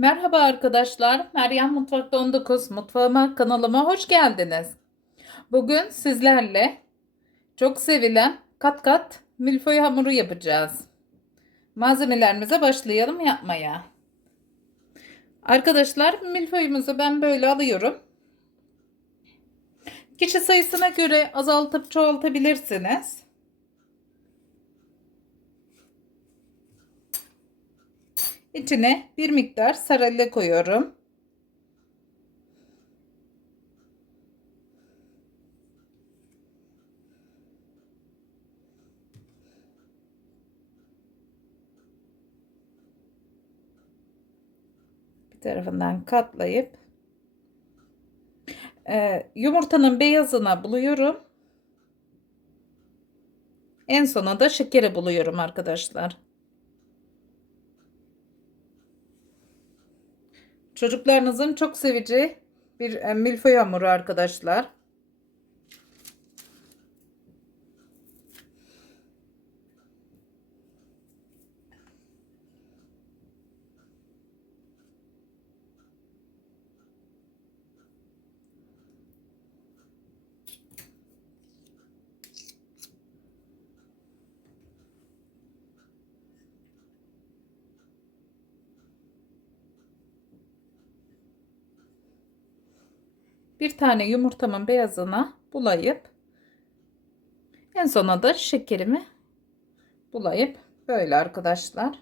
Merhaba arkadaşlar. Meryem Mutfakta 19 mutfağıma kanalıma hoş geldiniz. Bugün sizlerle çok sevilen kat kat milföy hamuru yapacağız. Malzemelerimize başlayalım yapmaya. Arkadaşlar milföyümüzü ben böyle alıyorum. Kişi sayısına göre azaltıp çoğaltabilirsiniz. İçine bir miktar sarelle koyuyorum. Bir tarafından katlayıp e, yumurtanın beyazına buluyorum. En sona da şekeri buluyorum arkadaşlar. Çocuklarınızın çok seveceği bir e, milföy hamuru arkadaşlar. Bir tane yumurtamın beyazına bulayıp en sona da şekerimi bulayıp böyle arkadaşlar.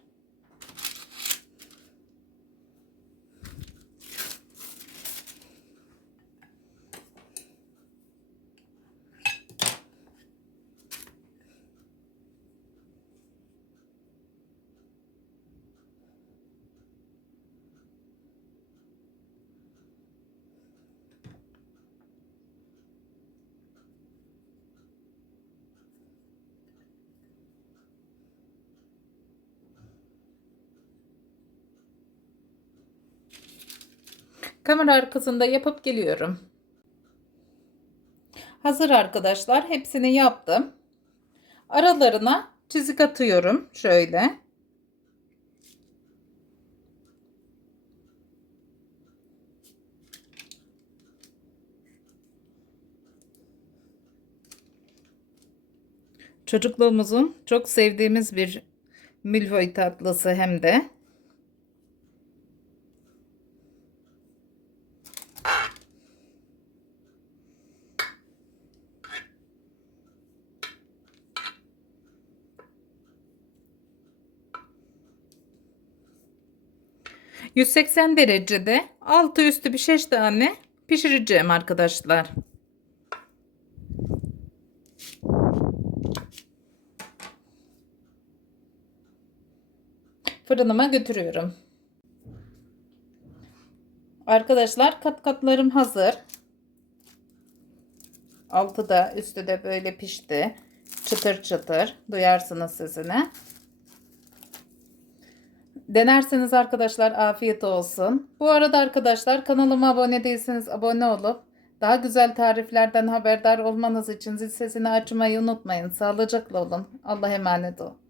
Kamera arkasında yapıp geliyorum. Hazır arkadaşlar. Hepsini yaptım. Aralarına çizik atıyorum. Şöyle. Çocukluğumuzun çok sevdiğimiz bir milföy tatlısı hem de. ...180 derecede altı üstü bir şeş tane pişireceğim arkadaşlar. Fırınıma götürüyorum. Arkadaşlar kat katlarım hazır. Altı da üstü de böyle pişti. Çıtır çıtır. Duyarsınız sesini. Denerseniz arkadaşlar afiyet olsun. Bu arada arkadaşlar kanalıma abone değilseniz abone olup daha güzel tariflerden haberdar olmanız için zil sesini açmayı unutmayın. Sağlıcakla olun. Allah'a emanet olun.